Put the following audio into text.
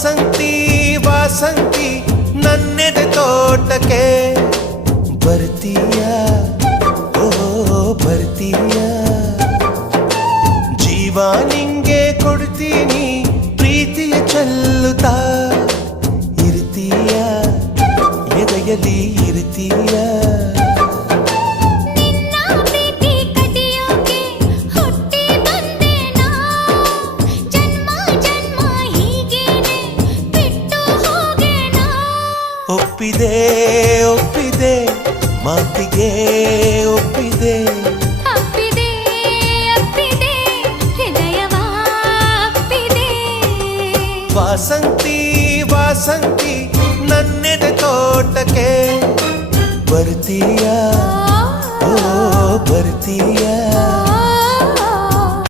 ವಾಸಂತಿ ವಾಸಂತಿ ನನ್ನೆದೆ ತೋಟಕ್ಕೆ ಬರ್ತೀಯ ಓ ಬರ್ತೀಯ ಜೀವ ನಿಂಗೆ ಕೊಡ್ತೀನಿ ಪ್ರೀತಿಯ ಚೆಲ್ಲುತ್ತಾ ಇರ್ತೀಯ ಎದೆಯಲ್ಲಿ ಇರ್ತೀಯ ಒಪ್ಪಿದೆ ಒಪ್ಪಿದೆ ಮಾತಿಗೆ ಒಪ್ಪಿದೆ ಅಪ್ಪಿದೆ ಅಪ್ಪಿದೆ ಹೃದಯವ ಅಪ್ಪಿದೆ ವಾಸಂತಿ ವಾಸಂತಿ ನನ್ನೆದೆ ತೋಟಕ್ಕೆ ಬರ್ತೀಯ ಓ ಬರ್ತೀಯ